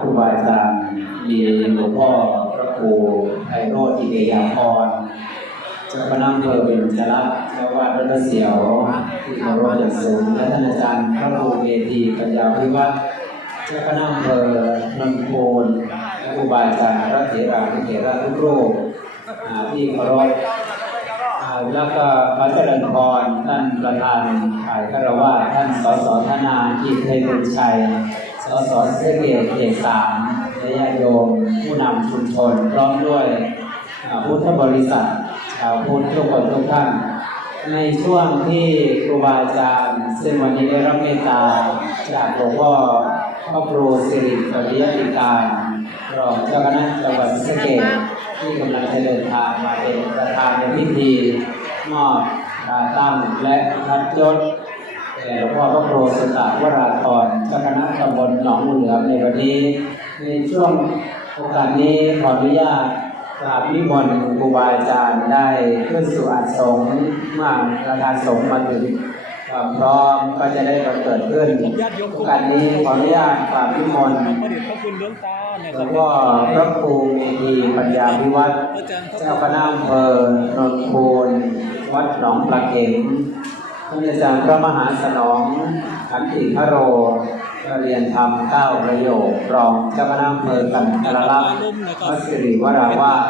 ครูบาอาจารย์มีหลวงพ่อพระครูไพโรจน์อิเดียพรเจ้าคณะอำเภอเป็นจรักเจ้าวาดรัตนเสียวที่เคารพอย่างสูงและท่านอาจารย์พระครูเมธีปัญญาพิวัฒน์เจ้าคณะอำเภอนนทโคนและครูบาอาจารย์พระเถระเถระทุกรูปที่เคารพอ่าแล้วก็พระเจริญพรท่านประธานฝ่ายคารวะท่านสสธนาอินเทบุชัย สสเสเกตเขตสามและญาติโยม ผู้นำชุมชนพร้อมด้วยพุทธบริษัทชาวพุทธทุกคนทุกท่าน ในช่วงที่ครูบาอาจารย์ซึ่งวันนี้ได้รับเมตตาจากหลวงพ่อพระครูสิริปริยติการรองเจ้าคณะจังหวัดสเกษที่กำลังจะเดินทางมาเป็นประธานในพิธีมอบตาตั้งและพัดยศ แด่หลวงพ่อพระครูสุตตวราธรเจ้าคณะตำบลหนองมูเหลือมในวันนี้ในช่วงโอกาสนี้ขออนุญาตกราบนิมนต์ครูบาอาจารย์ได้ขึ้นสู่อาสงฆ์เมื่อประธานสงฆ์มาถึงความพร้อมก็จะได้บังเกิดขึ้นโอกาสนี้ขออนุญาตกราบนิมนต์พระเดชพระคุณหลวงตานะหลควรังบพ่อพระครูเมธีปัญญาพิวัตรเจ้าคณะอำเภอนนทคูนวัดหนองปลาเข็ม ท่านอาจารย์พระมหาสนองขันติพระโรเรียนธรรมเก้าประโยครองเจ้าคณะอำเภอกันทรลักษณ์วัดสิริวราวาส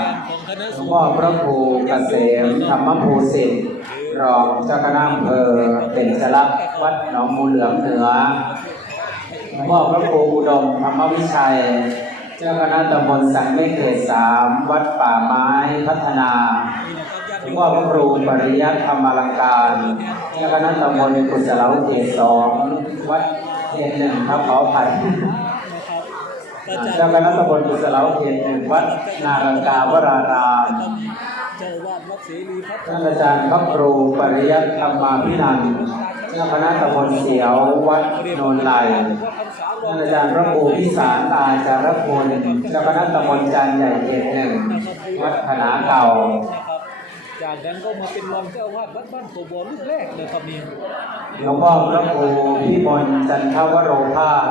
หลวงพ่อพระครูเกษมธรรมภูสิทธิ์รองเจ้าคณะอำเภอเป็นจรักวัดหนองมูเหลืองเหนือหลวงพ่อพระครูอุดมธรรมวิชัย เจ้าคณะตำบลสังเมฆเขตสามวัดป่าไม้พัฒนา หลวงพ่อพระครูปริยัติธรรมลังการเจ้าคณะตำบลกุศลาเขตสองวัดเขตหนึ่งครับขออภัยเจ้าคณะตำบลกุศลาเขตหนึ่งวัดนารังกาวรารามเจ้าวาดวัดเสรีพัฒน์ท่านอาจารย์พระครูปริยัติธรรมาพินันท์เจ้าคณะตำบลเสียววัดโนนไหลท่านอาจารย์พระครูพิสารอาจารย์คุณเจ้าคณะตำบลจันใหญ่เขตหนึ่งวัดขนาเก่า จากนั้นก็มาเป็นรองเจ้าวาดวัดบ้านโพบอรุ่นแรกนะครับนี่หลวงพ่อพระครูพิมลจันทวโรภาส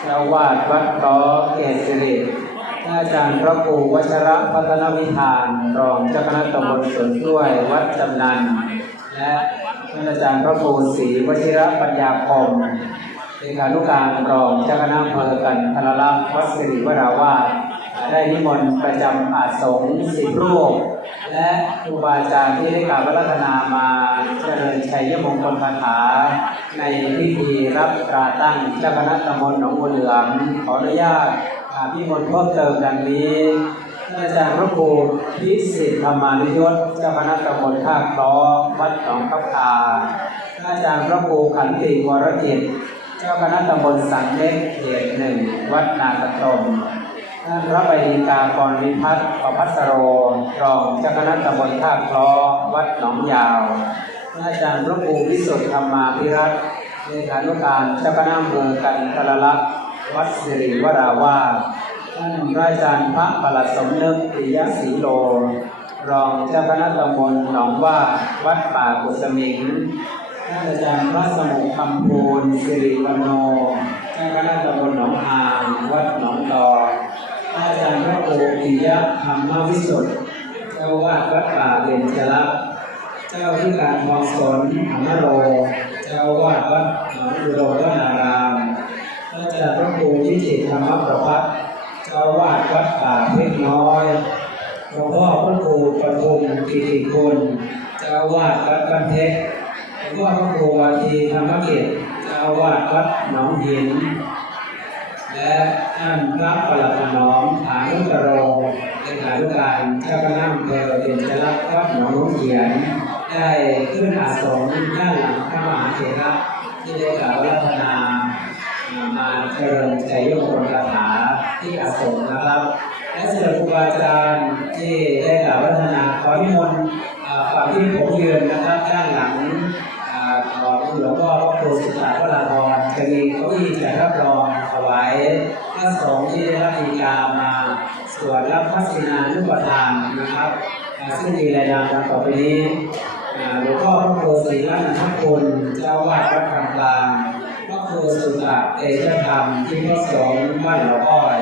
เจ้าวาดวัดเพราะเกศสิริอาจารย์พระครูวัชระพัฒนวิธาน รองเจ้าคณะตำบลสวนกล้วยวัดจำนันและท่านอาจารย์พระครูศรีวชิระปัญญาคมเลขานุการรองเจ้าคณะอำเภอกันทรลักษ์วัดสิริวราวาส ได้นิมนต์ประจำอาสงสิบรูป และครูบาอาจารย์ที่ได้กล่าวพระรัตนามาเจริญชัยมงคลคาถา ในพิธีรับตราตั้งเจ้าคณะตำบลหนองบัวเหลืองขออนุญาตกราบนิมนต์เพิ่มเติมดังนี้อาจารย์พระครูพิสิทธิธรรมานุยศเจ้าคณะตำบลท่าคล้อวัดหนองคับคาอาจารย์พระครูขันติวรกิจ เจ้าคณะตำบลสังเม็กเขตหนึ่งวัดนากระตม ท่านพระบดีกากรวิพัฒน์ประพัสโรรองเจ้าคณะตำบลท่าคล้อวัดหนองยาวท่านอาจารย์พระครูวิสุทธธรรมาภิรัตน์เลขานุการเจ้าคณะอำเภอกันทรลักษณ์วัดสิริวราวาสท่านพระอาจารย์พระประหลัดสมนึกปิยศรีโล รองเจ้าคณะตำบลหนองว่าวัดป่ากุสมิงท่านอาจารย์พระสมุคำพูนสิริวโนเจ้าคณะตำบลหนองหานวัดหนองตอ อาจารย์พระครูปิยะธรรมวิสุทธิ์เจ้าวาดวัดป่าเบญจรักษ์เจ้าที่การทองสนธรรมโร เจ้าวาดวัดหนองอุดมวนารามท่าอาจารย์พระครูวิจิตรธรรมประพัฒน์เจ้าวาดวัดป่าเพชรน้อยหลวงพ่อพระครูปทุมกิติคุณเจ้าวาดวัดบ้านเพชรหลวงพ่อพระครูวาทีธรรมกิจเจ้าอาวาดวัดหนองหิน และท่านพระประหลัดถนอมฐานุกโรเลขานุการเจ้าคณะอำเภอเป็นจรักษ์วัดหนองลุงเขียน ได้ขึ้นอาสงฆ์ด้านหลังพระมหาเถระที่ได้กล่าวรัตนามาเจริญใจโยกรคาถาที่อาสมนะครับและสำหรับครูบาอาจารย์ที่ได้กล่าววัฒนาขอนิมนต์อ่าฝั่งที่ผมยืนนะครับด้านหลังของหลวงพ่อพระครูสุตตาวราธร มีเก้าอี้จะรับรองถวายพระสงฆ์ที่ได้รับดีกามาสวดรับพัฒนานุปทานนะครับซึ่งมีรายนามดังต่อไปนี้หลวงพ่อพระครูศรีรัตนทคุณเจ้าวาดวัดคำกลางพระครูสุตะเตชะธรรมที่พระสงฆ์บ้านหลวงอ้อย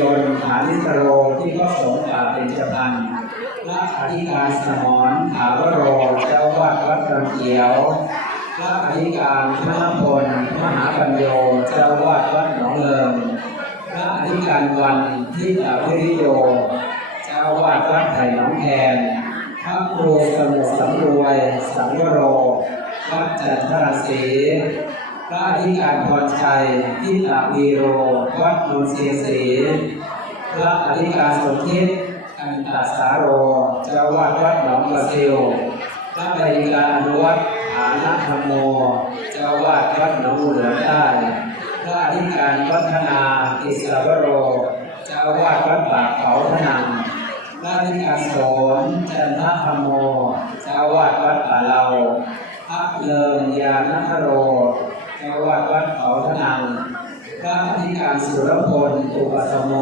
ยนต์ฐานิสโรที่ก็สงฆ์ป่าเป็นจพันธ์พระอธิการสมรถาวโรเจ้าวาดวัดลำเขียว พระอธิการพระนพลมหาปัญโยเจ้าวาดวัดหนองเลิงพระอธิการวันที่ตาวิริโย เจ้าวาดวัดไผ่หนองแคนพระครูสมุทรสำรวย สังวโรวัดจันทรศรีพระอธิการพรชัยทิตาวีโรวัดนนทรีศรีพระอธิการสมคิดอันตสาโรเจ้าวาดวัดหนองกระซิวพระอธิการอนุวัด ฐานะธรรมโมเจ้าวาดวัดหนองบัวเหลือใต้พระอธิการวัฒนาอิสระวโร เจ้าวาดวัดปากเขาพนังพระอธิการโสนจันทธรรมโม เจ้าวาดวัดป่าเราพระเลิงยานคโร เจ้าวาดวัดเขาทนังพระอธิการสุรพลอุปสมโม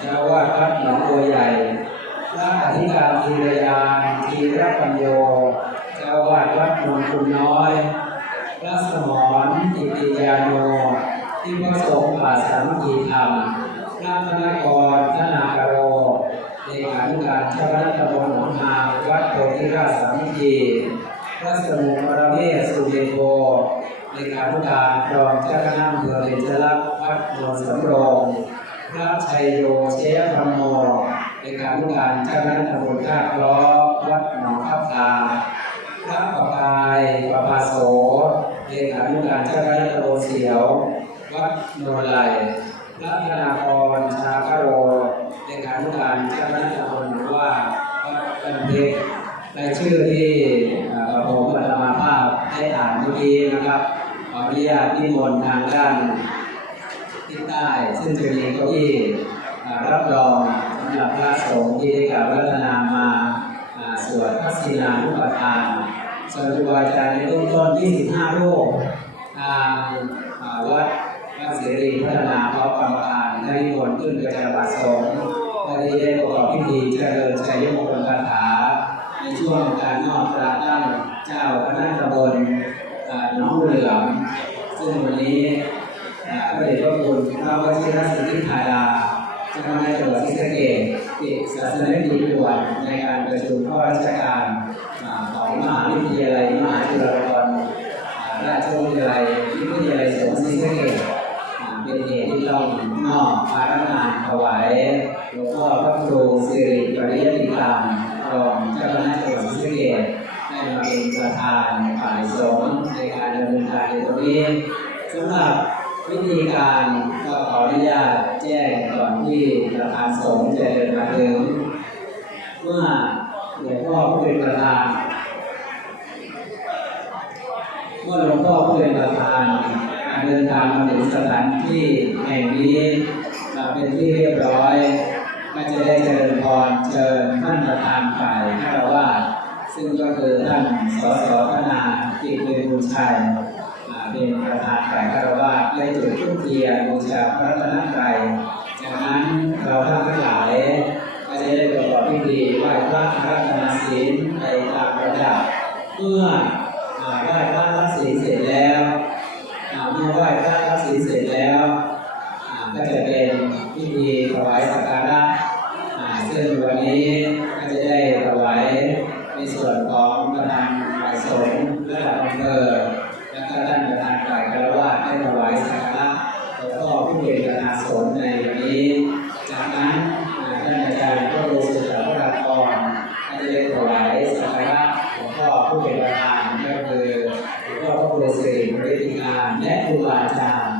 เจ้าวาดวัดหนองบัวใหญ่ พระอธิการธีรยานธีรปัญโย จ้าวาดวัดนนคุณน้อยพระสมรอิติยาโนที่พระสงฆ์ป่าสามัคคีธรรมพระธนกรธนากโรเลขานุการเจ้าคณะตำบลหนองหาวัดโพธิราชสามัคคีพระสมุทรปรเมศสุเดโกเลขานุการรองเจ้าคณะอำเภอเบญจรักษ์วัดนนสำโรงพระชัยโยเชยธรรมโมเลขานุการเจ้าคณะตำบลท่าคล้อวัดหนองทับทา พระประภายประภาโสเลขานุการเจ้าคณะตำบลเสียว วัดโนนไหลพระธนาพรชาคโรเลขานุการเจ้าคณะตำบลหรือว่าวัดบันเพกรายชื่อที่เอ่อผมอัตมาภาพได้อ่านเมื่อกี้นะครับขออนุญาตนิมนต์ทางด้านทิศใต้ซึ่งจะมีเก้าอี้อ่รับรองสำหรับพระสงฆ์ที่ได้กล่าวรัตนามาสวดพัศิลานุปทาน ส่วนครูบาอาจารย์ในเบื้องต้น 25 รูปทางอ่าวัดวัดเสรีพัฒนาพร้อมกรรมการได้นิมนต์ขึ้นประจำบัตรสงฆ์และที่ได้ประกอบพิธีเจริญชัยมงคลคาถา ในช่วงการมอบตราตั้งเจ้าคณะตำบลอ่าน้องเหลืองซึ่งวันนี้อ่าพระเดชพระคุณพระวชิรสิทธิธาดาเจ้าคณะจังหวัดศรีสะเกษติศาสนกิจด่วนในการประชุมข้าราชการ ราชวิทยาลัยวิทยาลัยสงฆ์ศรีสะเกษเป็นเหตุที่ต้องมอบภาระงานถวายหลวงพ่อพระครูสิริปริยติการมรองเจ้าคณะจังหวัดศรีสะเกษได้มาเป็นประธานฝ่ายสงฆ์ในการดำเนินการในตรงนี้สำหรับวิธีการก็ขออนุญาตแจ้งก่อนที่ประธานสงฆ์จะเดินมาถึงเมื่อหลวงพ่อผู้เป็นประธาน เมื่อหลวงพ่อผู้ เป็นประธานเดินทางมาถึงสถานที่แห่งนี้เราเป็นที่เรียบร้อยก็จะได้เจริญพรเชิญท่านประธานฝ่ายฆราวาสซึ่งก็คือท่านสสธนากิจเป็นบุญชัยเป็นประธานฝ่ายคารวะได้จุดทุกเทียนบูชาพระรัตนตรัยจากนั้นเราท่านทั้งหลายก็จะได้ประกอบพิธีไหว้พระอารัตนาศีลในตามระดับเมื่อ ไหว้พระรัตนศีลเสร็จแล้วอ่าเมื่อไหว้พระรัตนศีลเสร็จแล้วอาก็จะเป็นพิธีถวายสักการะซึ่งวันนี้ก็จะได้ถวายในส่วนของประธานฝ่ายสงฆ์ระดับอำเภอและก็ท่านประธานฝ่ายคารวะได้ถวายสักการะหลวงพ่อผู้เป็นประธานสงฆ์ในวันนี้ จากนั้นอ่าท่านอาจารย์ก็รู้สึกษาพระกรท่านจะได้ถวายสักการะหลวงพ่อผู้เป็นประธานก็คือหลวงพ่อพระครูสิริปริติการและครูบาอาจารย์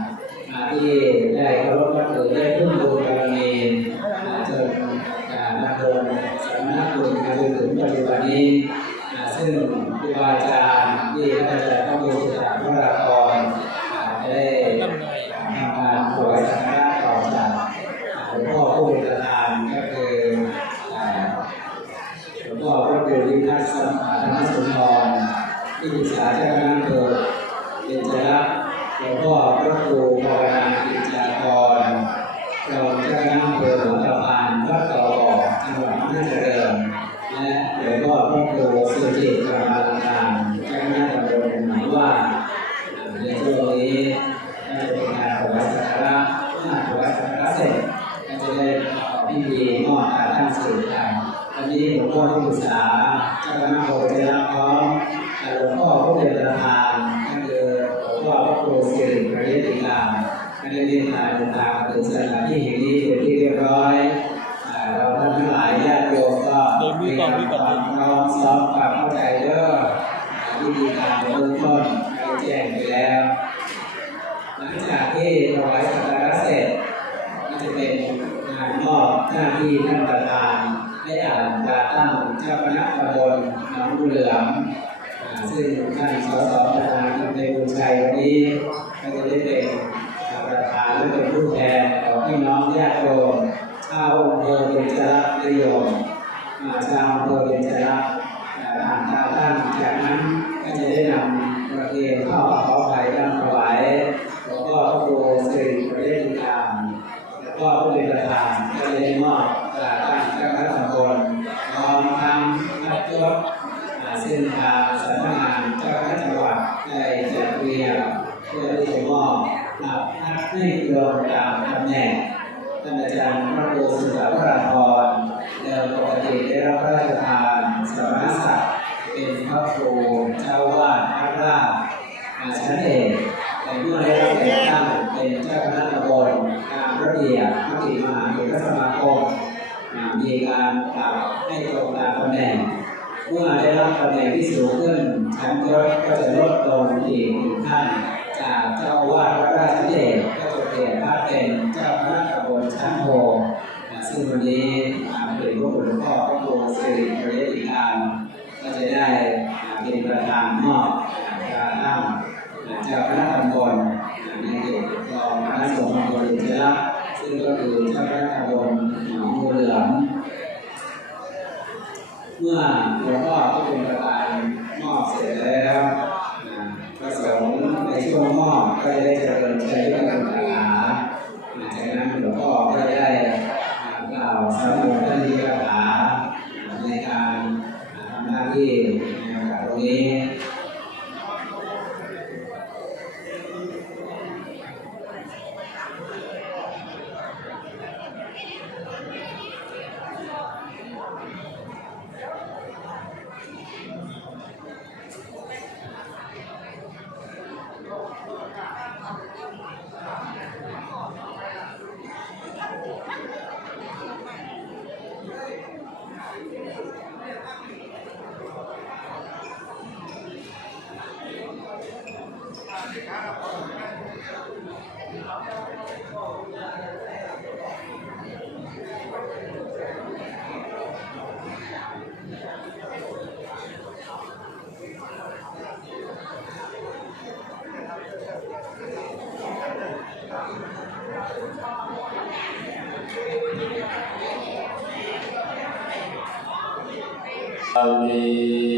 อ่าที่ได้เคารพนับถือได้พึ่งบุญบารมีอ่าจนอ่าดำรงสมณคุณมาจนถึง ปัจจุบันนี้ อ่าซึ่งครูบาอาจารย์ที่ท่านอาจารย์ต้องมีสถานพระรากรอ่าได้ทำการถวายสักการะต่อจากหลวงพ่อผู้เป็นประธานก็คืออ่าหลวงพ่อพระครูวิทัศน์สัมมาธรรมสุนทรที่ปรึกษาเจ้าคณะอำเภอเป็นจรักษ์หลวงพ่อพระครูภาวนากิจจากรรองเจ้าคณะอำเภอหลวงตาพานวัดเก่าออกจังหวัดอำนาจเจริญ และหลวงพ่อพระครูสุจิตกรรมาลานเจ้าคณะตำบลหมายว่าในช่วงนี้น่าจะเป็นการถวายสักการะเมื่อถวายสักการะเสร็จก็จะได้ ปรึกษาเจ้าคณะโบราณพร้อมหลวงพ่อผู้เประธานนั่นคือหลวงพ่อพระครูสิริปริยติการไม่ได้เรียนทางเดินทางถึงสถานที่แห่งนี้เป็นที่เรียบร้อยเราท่านทั้งหลายญาติโยมก็เตรียมความพร้อมซ้อมความเข้าใจเด้อวิธีการเบื้องต้นได้แจ้งไปแล้วหลังจากที่ถวายสักการะเสร็จก็จะเป็นงานมอบหน้าที่ท่านประธานได้อ่านการตั้งเจ้าคณะตำบลหนองบัวเหลือง ซึ่งท่านสสประธานในบุญชัยวันนี้ก็จะได้เป็นประธานและเป็นผู้แทนของพี่น้องญาติโยมชาวอำเภอเบญจรัตนิยมอ่าชาวอำเภอเบญจรัตน์อ่าอ่านการตั้งจากนั้นก็จะได้นำประเคนข้าวขอไผ่นำถวายหลวงพ่อพระครูสิริประเดชธรรมแล้วก็ผู้เป็นประธานก็จะได้มอบตราตั้งเจ้าคณะตำบลพร้อมทั้งนักยศอ่าซึ่งทาง ให้โยมตามตำแหน่งท่านอาจารย์พระครูสุรพระพรเดิมปกติได้รับพระราชทานสมณศักดิ์เป็นพระครูเจ้าวาดพระราชอาชั้นเอกแต่เมื่อได้รับแต่งตั้งเป็นเจ้าคณะตำบลตามระเบียบมติมหาเถรสมาคมมีการปรับให้ตรงตามตำแหน่งเมื่อได้รับตำแหน่งที่สูงขึ้นชั้นยศก็จะลดลงอีกหนึ่งขั้น เจ้าอาวาดพระราชเดชก็จะเปลี่ยนพระเป็นเจ้าคณะตำบลช้างโพซึ่งวันนี้อ่าเป็นพระคุณหลวงพ่อพระครูสิริปริยติกาน Amen.